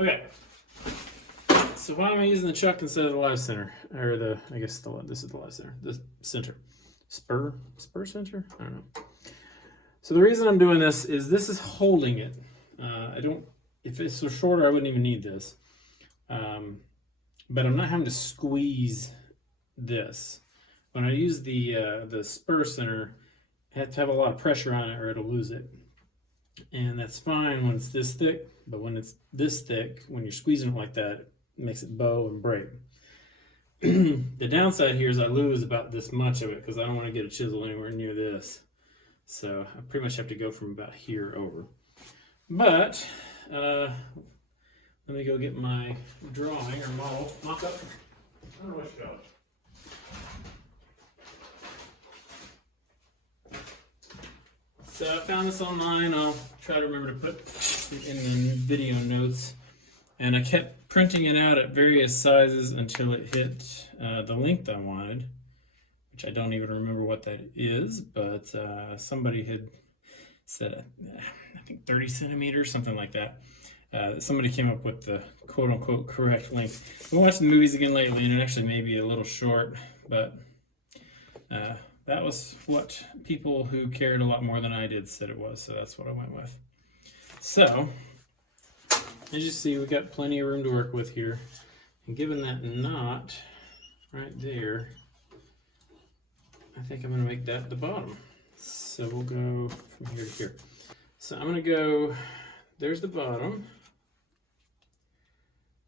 Okay. So why am I using the chuck instead of the live center? Or this is the live center. The center. Spur center? I don't know. So the reason I'm doing this is holding it. If it's so shorter, I wouldn't even need this. But I'm not having to squeeze this. When I use the spur center, I have to have a lot of pressure on it or it'll lose it. And that's fine when it's this thick, but when it's this thick, when you're squeezing it like that, it makes it bow and break. The downside here is I lose about this much of it because I don't want to get a chisel anywhere near this. So I pretty much have to go from about here over. But let me go get my drawing or model mock-up. I don't know what you call it. So I found this online. I'll try to remember to put it in the video notes. And I kept printing it out at various sizes until it hit the length I wanted, which I don't even remember what that is, but somebody had said, I think 30 centimeters, something like that. Somebody came up with the quote-unquote correct length. I've been watching the movies again lately, and it actually may be a little short, but that was what people who cared a lot more than I did said it was, so that's what I went with. So, as you see, we've got plenty of room to work with here. And given that knot right there, I think I'm going to make that the bottom. So we'll go from here to here. So I'm going to go, there's the bottom.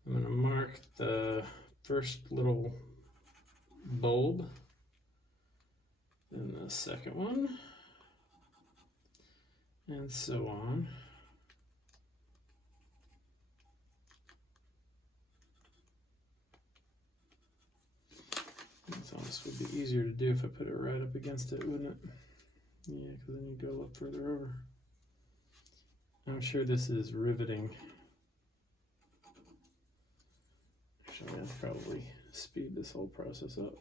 I'm going to mark the first little bulb. Then the second one. And so on. This almost would be easier to do if I put it right up against it, wouldn't it? Yeah, because then you go a little further over. I'm sure this is riveting. Actually, I'll probably speed this whole process up.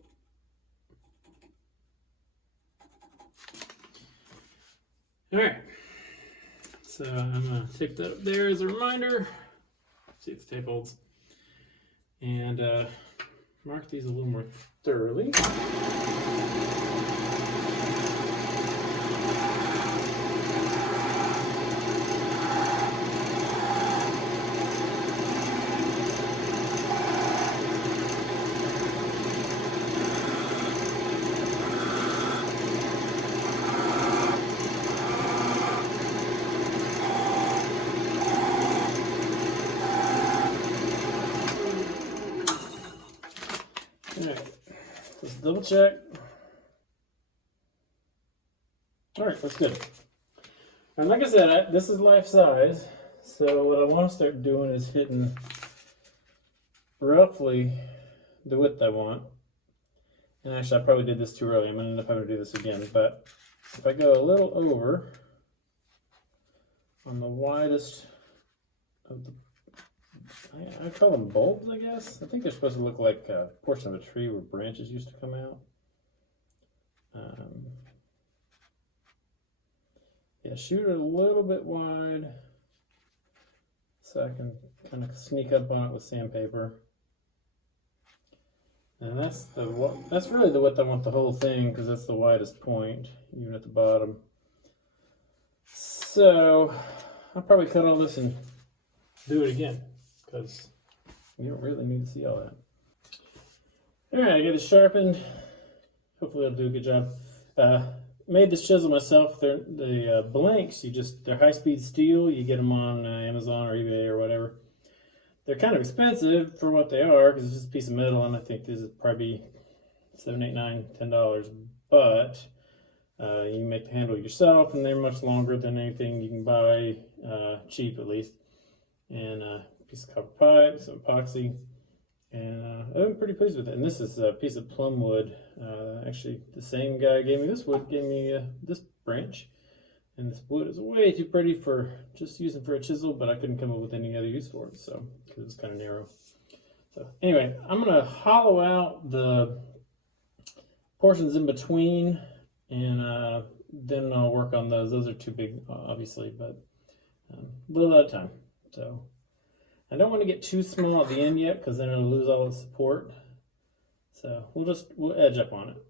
All right, so I'm gonna tape that up there as a reminder. See if the tape holds. And mark these a little more thoroughly. Let's double check. All right, that's good. And like I said, this is life size. So what I want to start doing is hitting roughly the width I want. And actually, I probably did this too early. I'm going to end up having to do this again. But if I go a little over on the widest of the, I call them bulbs, I guess. I think they're supposed to look like a portion of a tree where branches used to come out. Yeah, shoot it a little bit wide so I can kind of sneak up on it with sandpaper. And that's really the width I want the whole thing, because that's the widest point, even at the bottom. So I'll probably cut all this and do it again, because you don't really need to see all that. All right, I got it sharpened. Hopefully it'll do a good job. Made this chisel myself. The blanks, they're high-speed steel. You get them on Amazon or eBay or whatever. They're kind of expensive for what they are, because it's just a piece of metal, and I think this is probably $7, $8, $9, $10. But you can make the handle yourself, and they're much longer than anything you can buy, cheap at least. And a piece of copper pipe, some epoxy, and I'm pretty pleased with it. And this is a piece of plum wood. Actually, the same guy gave me this wood, gave me this branch. And this wood is way too pretty for just using for a chisel, but I couldn't come up with any other use for it, so because it's kind of narrow. So anyway, I'm gonna hollow out the portions in between, and then I'll work on those. Those are too big, obviously, but a little at a time. So I don't want to get too small at the end yet because then it'll lose all its support. So we'll edge up on it.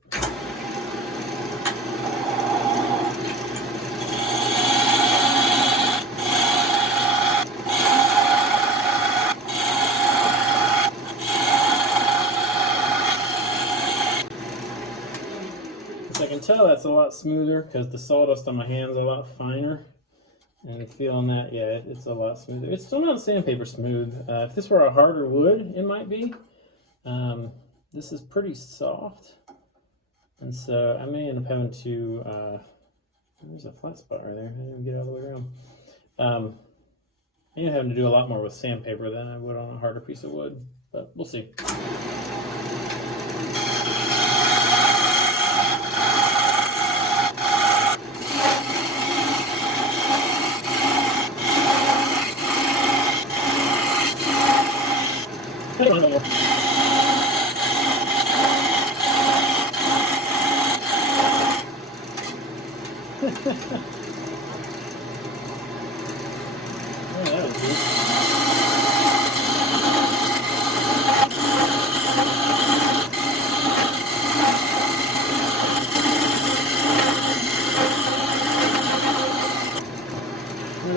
As I can tell, that's a lot smoother because the sawdust on my hand's a lot finer. And feeling that, yeah, it's a lot smoother. It's still not sandpaper smooth. If this were a harder wood, it might be. This is pretty soft. And so I may end up having to, there's a flat spot right there. I didn't even get all the way around. I end up having to do a lot more with sandpaper than I would on a harder piece of wood, but we'll see. Maybe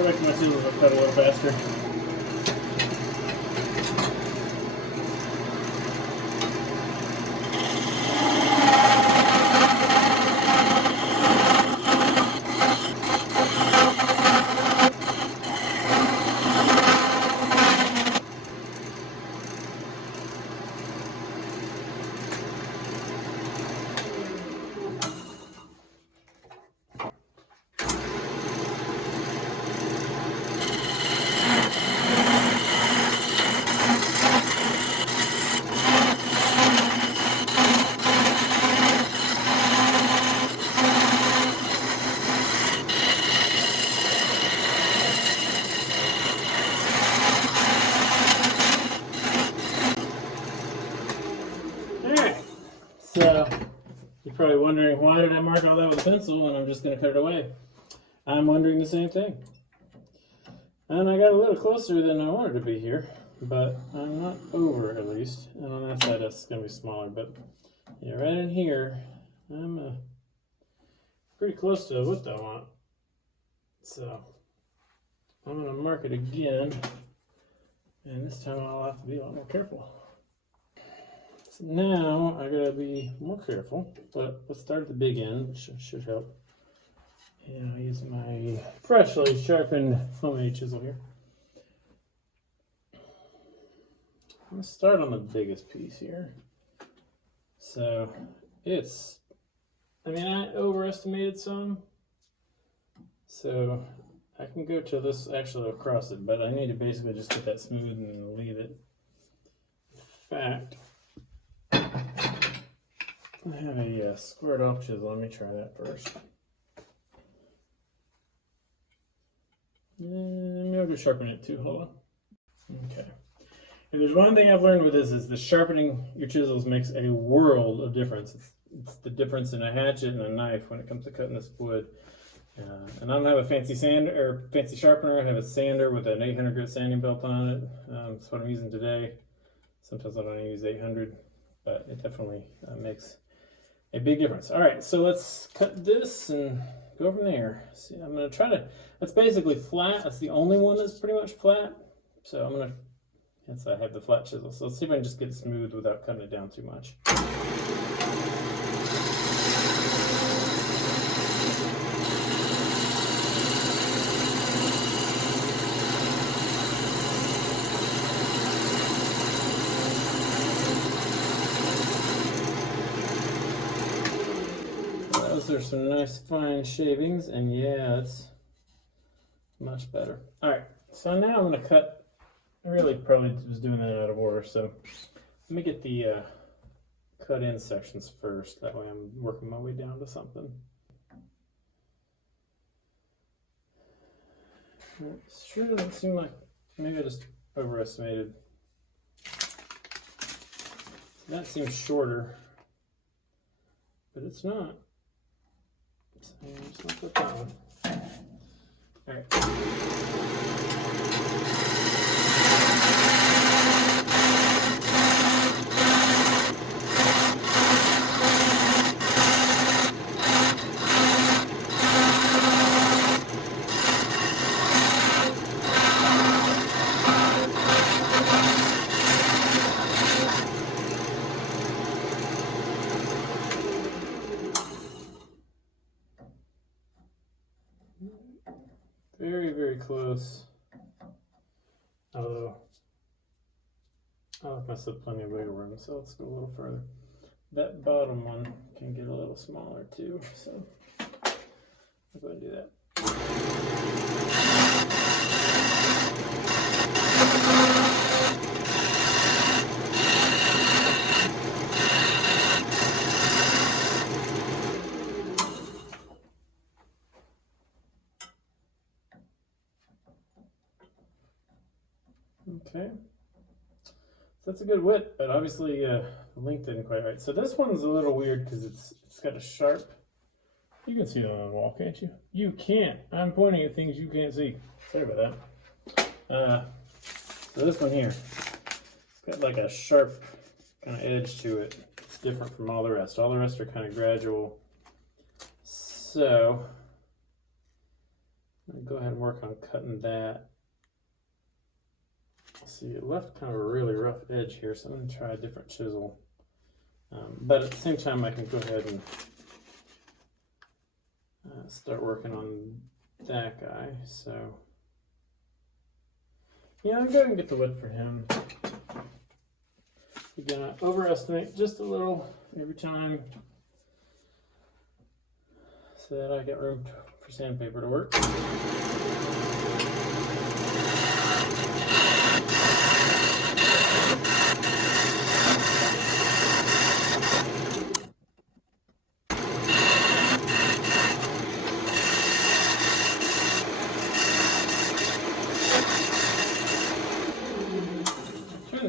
I can my scissors will cut a little faster. So, you're probably wondering, why did I mark all that with a pencil when I'm just going to cut it away? I'm wondering the same thing. And I got a little closer than I wanted to be here, but I'm not over at least. And on that side, that's going to be smaller. But yeah, right in here, I'm pretty close to what I want. So, I'm going to mark it again. And this time I'll have to be a lot more careful. So now I gotta be more careful, but let's start at the big end, which should help. And I'll use my freshly sharpened homemade chisel here. I'm gonna start on the biggest piece here. So it's, I overestimated some. So I can go to this actually across it, but I need to basically just get that smooth and leave it. In fact, I have a squared off chisel. Let me try that first. And maybe I'll go sharpen it too. Hold on. Okay. If there's one thing I've learned with this is the sharpening your chisels makes a world of difference. It's the difference in a hatchet and a knife when it comes to cutting this wood. And I don't have a fancy sander or fancy sharpener. I have a sander with an 800 grit sanding belt on it. That's what I'm using today. Sometimes I don't use 800, but it definitely makes a big difference. All right, so let's cut this and go from there. See, I'm gonna try to, that's basically flat. That's the only one that's pretty much flat. So I'm gonna, yes, I have the flat chisel. So let's see if I can just get it smooth without cutting it down too much. There's some nice fine shavings, and yeah, it's much better. All right, so now I'm going to cut. I really probably was doing that out of order, so let me get the cut in sections first. That way I'm working my way down to something. It sure doesn't seem like, maybe I just overestimated. That seems shorter, but it's not. So I'm just gonna put that one. All right. close. Although I left myself plenty of wiggle room, so let's go a little further. That bottom one can get a little smaller too, so I'm going to do that. Okay, so that's a good width, but obviously the length isn't quite right. So this one's a little weird because it's got a sharp. You can see it on the wall, can't you? You can't. I'm pointing at things you can't see. Sorry about that. So this one here, it's got like a sharp kind of edge to it. It's different from all the rest. All the rest are kind of gradual. So I'm gonna go ahead and work on cutting that. See, it left kind of a really rough edge here, so I'm going to try a different chisel. But at the same time, I can go ahead and start working on that guy. So, yeah, I'm going to get the width for him. Again, I overestimate just a little every time so that I get room for sandpaper to work.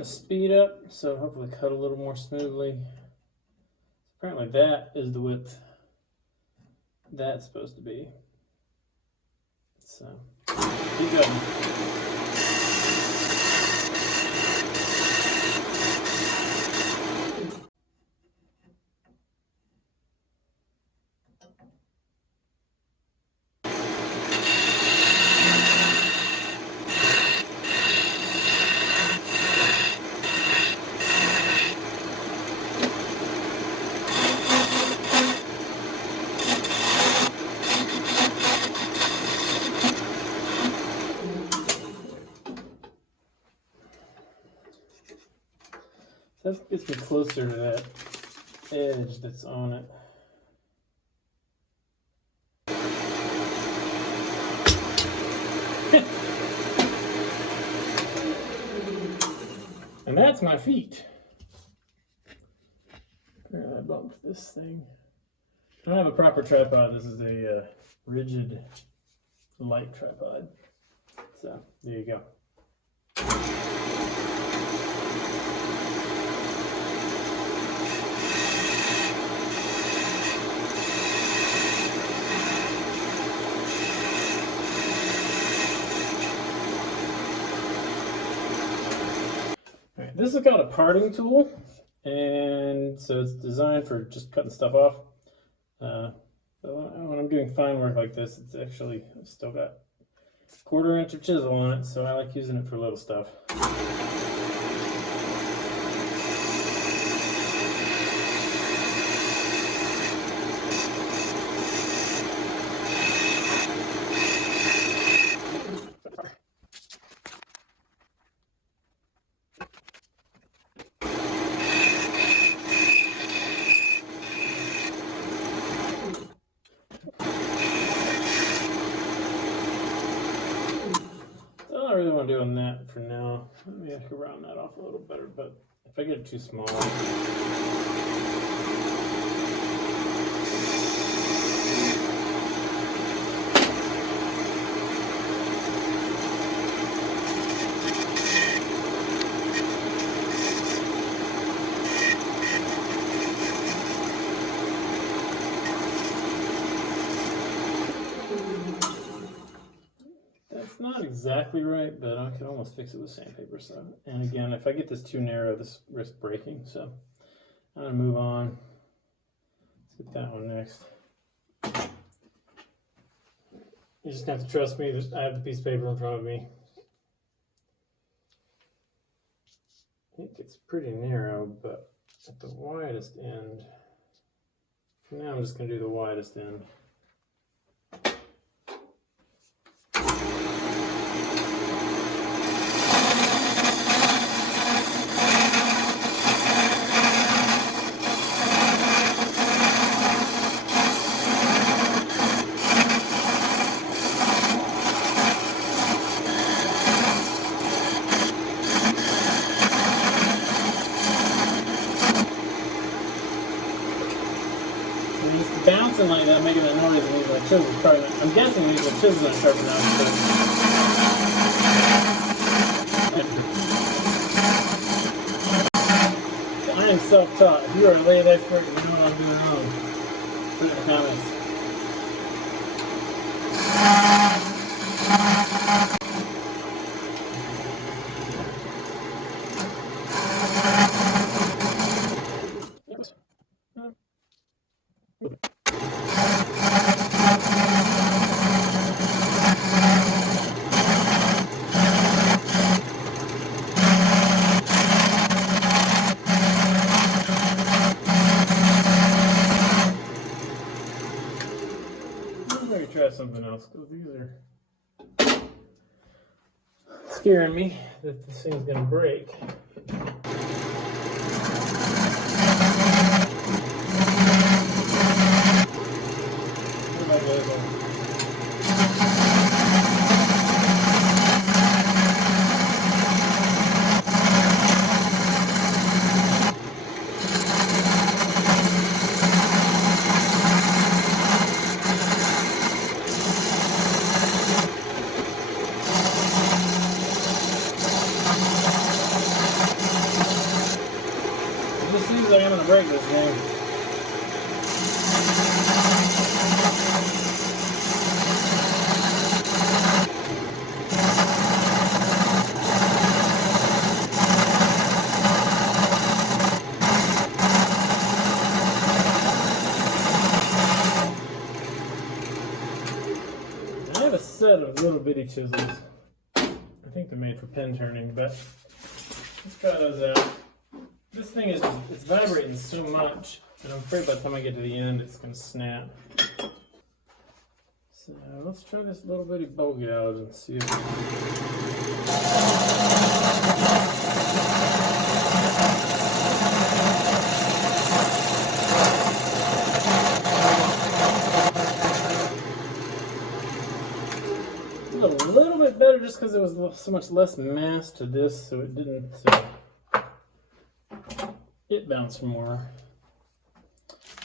Speed up, so hopefully cut a little more smoothly. Apparently that is the width that's supposed to be. So keep going. That gets me closer to that edge that's on it. And that's my feet. Apparently I bumped this thing. I don't have a proper tripod. This is a rigid light tripod. So there you go. This has got a parting tool, and so it's designed for just cutting stuff off. But when I'm doing fine work like this, it's actually still got a 1/4 inch of chisel on it, so I like using it for little stuff. I really want to do on that for now. Maybe I could round that off a little better, but if I get it too small. Not exactly right, but I can almost fix it with sandpaper. So, and again, if I get this too narrow, this risks breaking. So I'm gonna move on. Let's get that one next. You just have to trust me. I have the piece of paper in front of me. I think it's pretty narrow, but at the widest end. For now, I'm just gonna do the widest end. something like that, making a noise and using a chisel. Probably not, I'm guessing using a chisel and sharpen out. I'm self-taught. If you are a lathe expert, you know what I'm doing wrong. Put it in the comments. Try something else because these are scaring me that this thing's gonna break. It seems like I'm gonna break this thing. I have a set of little bitty chisels. I think they're made for pen turning, but let's try those out. This thing is, it's vibrating so much that I'm afraid by the time I get to the end, it's going to snap. So let's try this little bitty bow gouge and see if it was a little bit better just because there was so much less mass to this, so it didn't. It bounced more.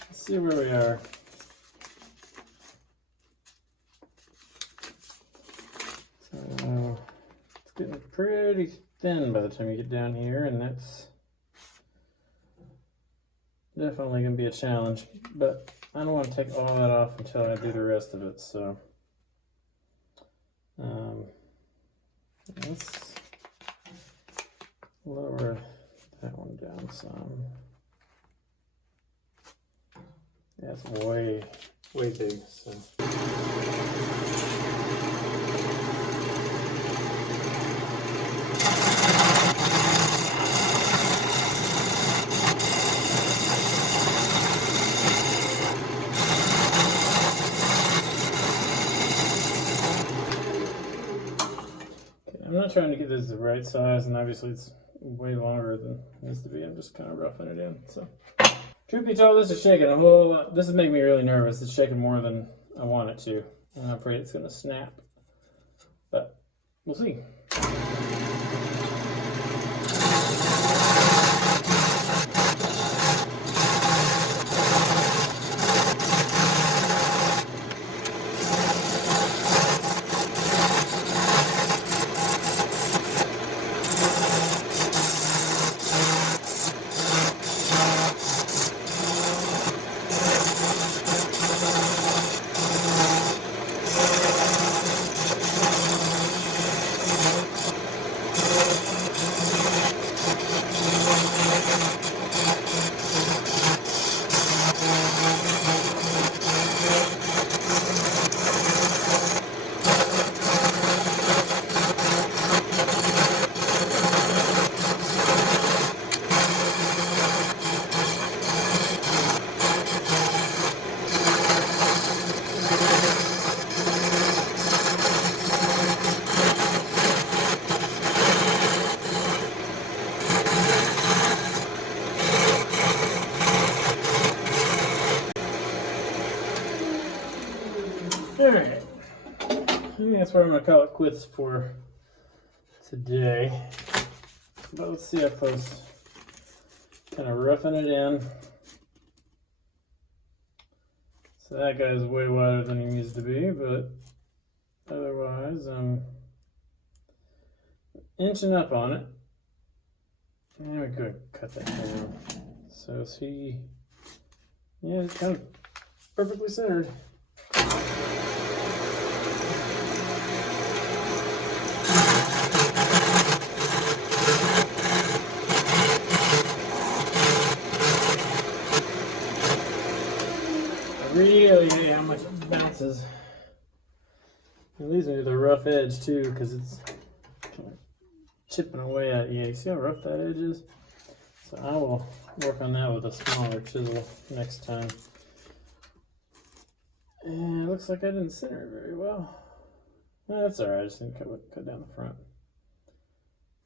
Let's see where we are. So it's getting pretty thin by the time you get down here, and that's definitely going to be a challenge. But I don't want to take all that off until I do the rest of it. So let's lower that one down some. Yeah, it's way big. So. I'm not trying to get this the right size, and obviously it's way longer than it needs to be. I'm just kind of roughing it in. So, truth be told, this is shaking a whole lot. This is making me really nervous. It's shaking more than I want it to. And I'm afraid it's going to snap. But we'll see. Alright, I think that's where I'm going to call it quits for today. But let's see up close. Kind of roughing it in. So that guy's way wider than he needs to be, but otherwise I'm inching up on it. And we could cut that down. So see, yeah, it's kind of perfectly centered. I really hate how much it bounces. It leaves me with a rough edge too, because it's kind of chipping away at you. You see how rough that edge is? So I will work on that with a smaller chisel next time. And it looks like I didn't center it very well. That's alright, I just didn't cut down the front.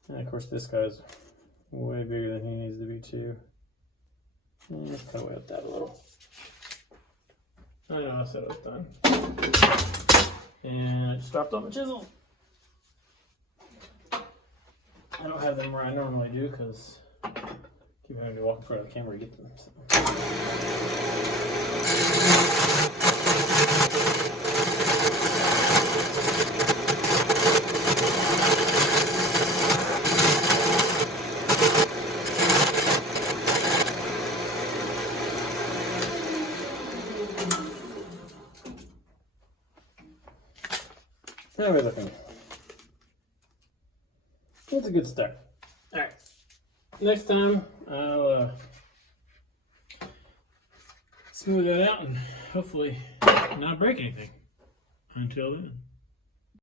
And of course this guy's way bigger than he needs to be too. And let's cut away with that a little. I know I said it was done. And I just dropped off my chisel. I don't have them where I normally do because I keep having to walk in front of the camera to get them. So. How are we looking? That's a good start. Alright. Next time I'll smooth that out and hopefully not break anything. Until then.